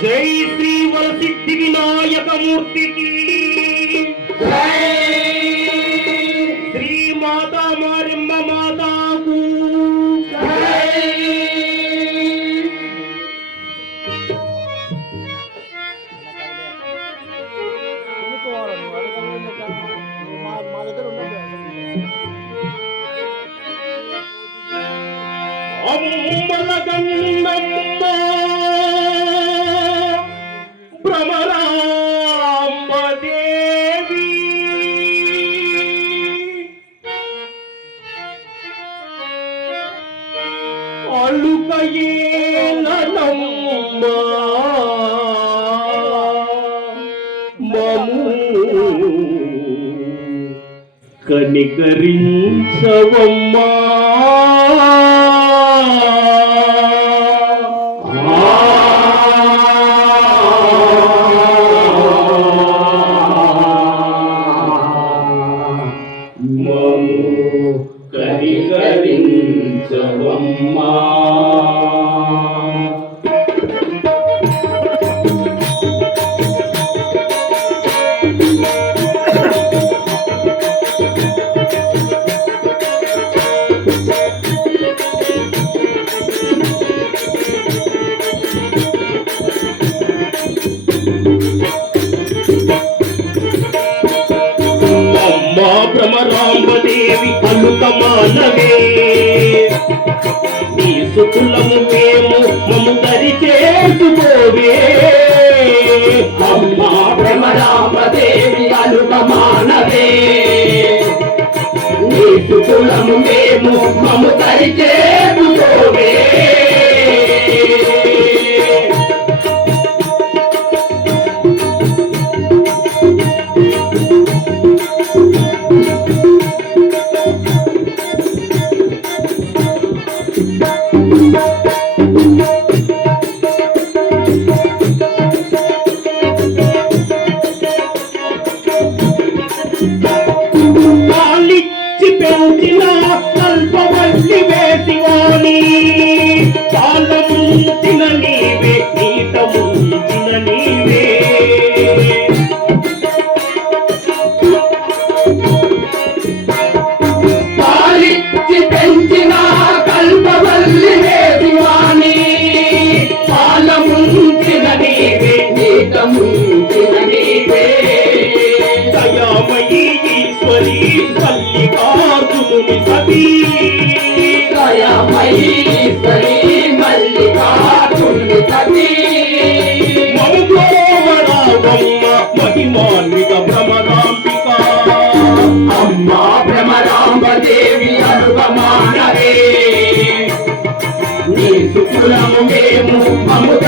జై శ్రీ వరసిద్ధి వినాయకమూర్తికి జై కనికరించవమ్మా సుఖమానమే నీ సుఖులము మేము మము కరి చేసుకోవే అమ్మా భ్రమరామదేవి అనుకమానవే నీ సుఖులము మేము మము కరి చేసుకోవే പാലിച്ച് പെണ്ണിനാ നൽപവല്ലിവേ Vamos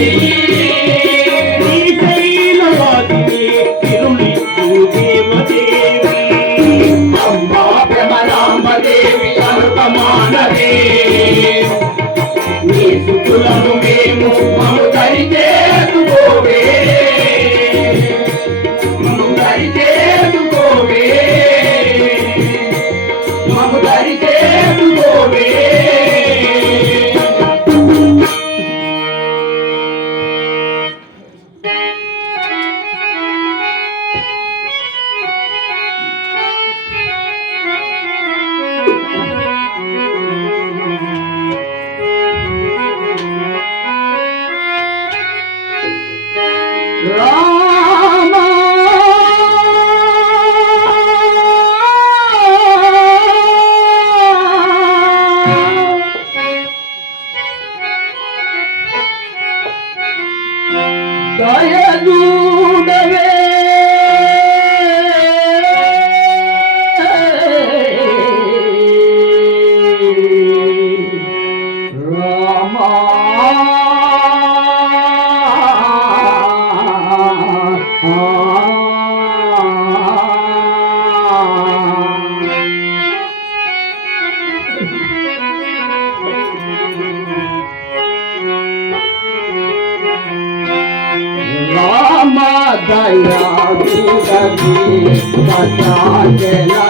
Thank you. I can't let you go.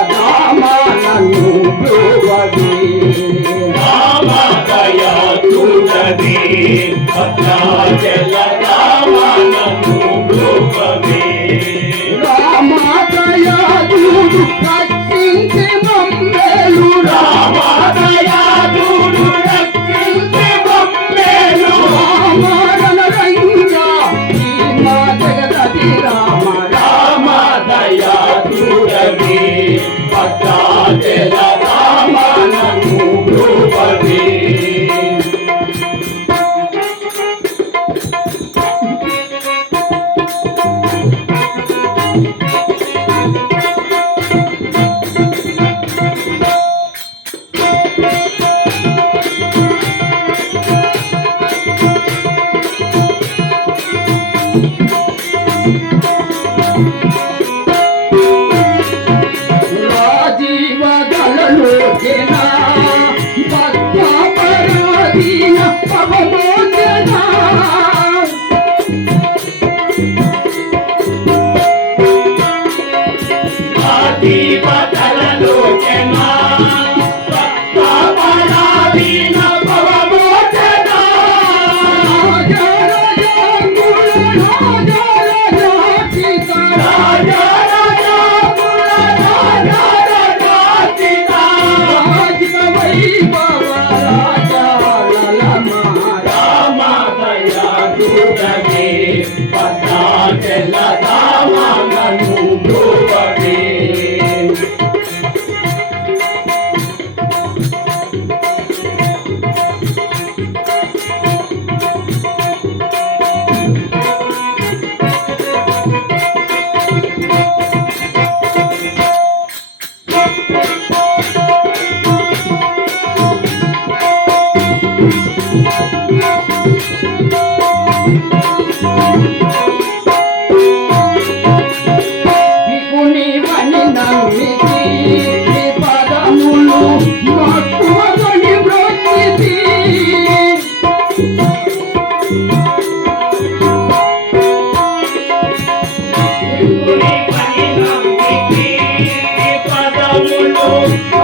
Oh.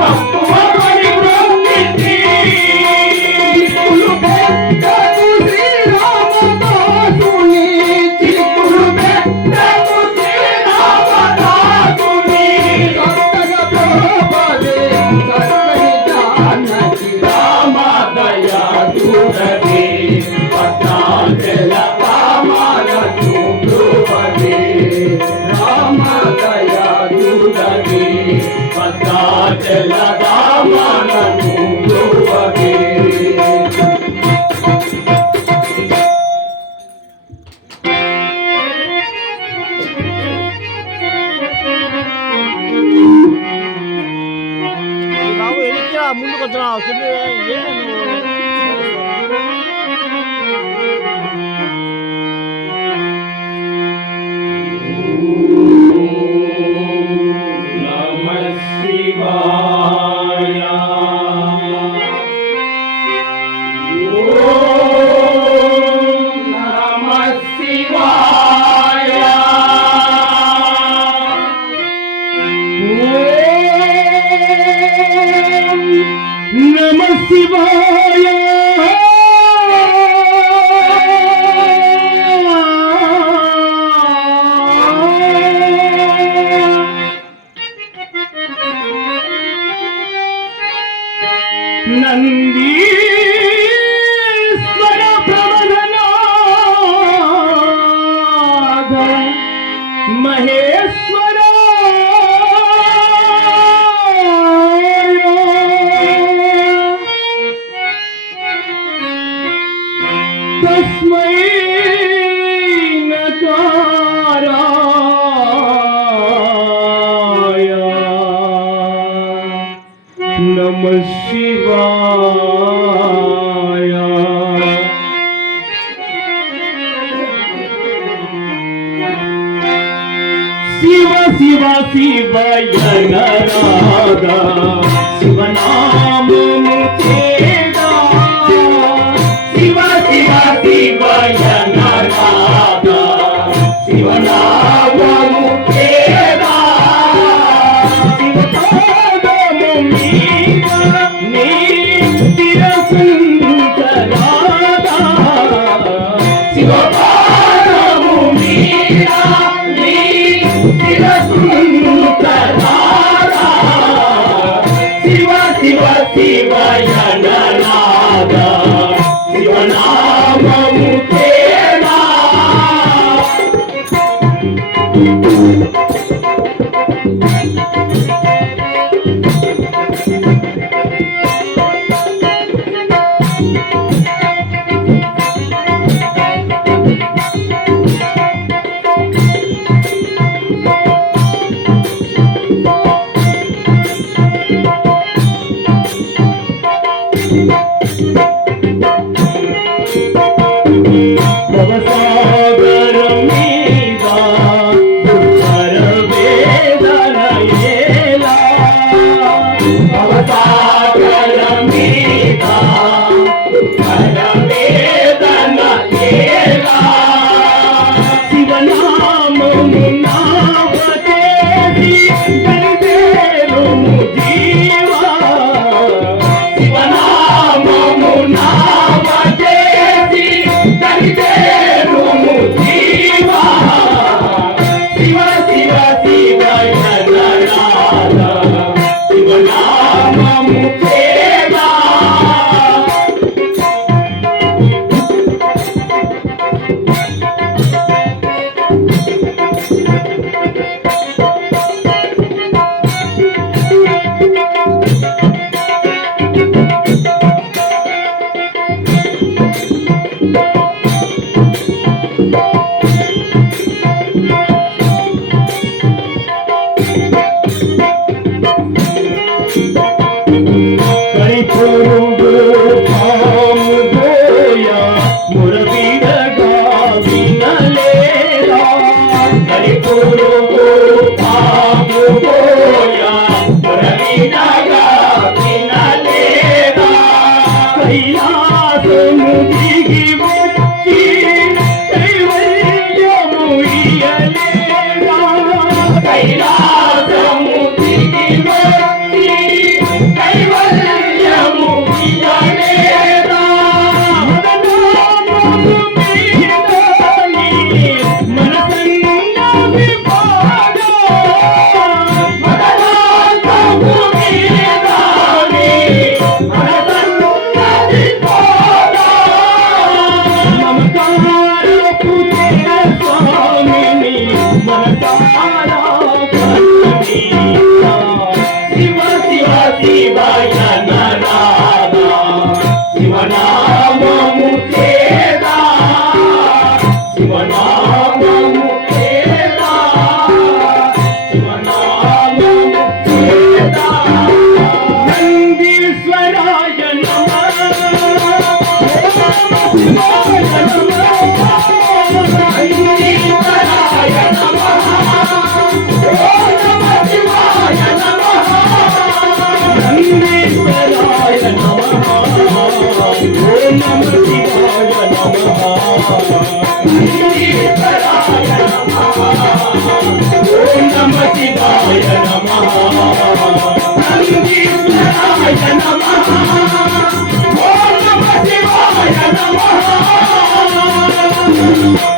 तस्मै Thank you.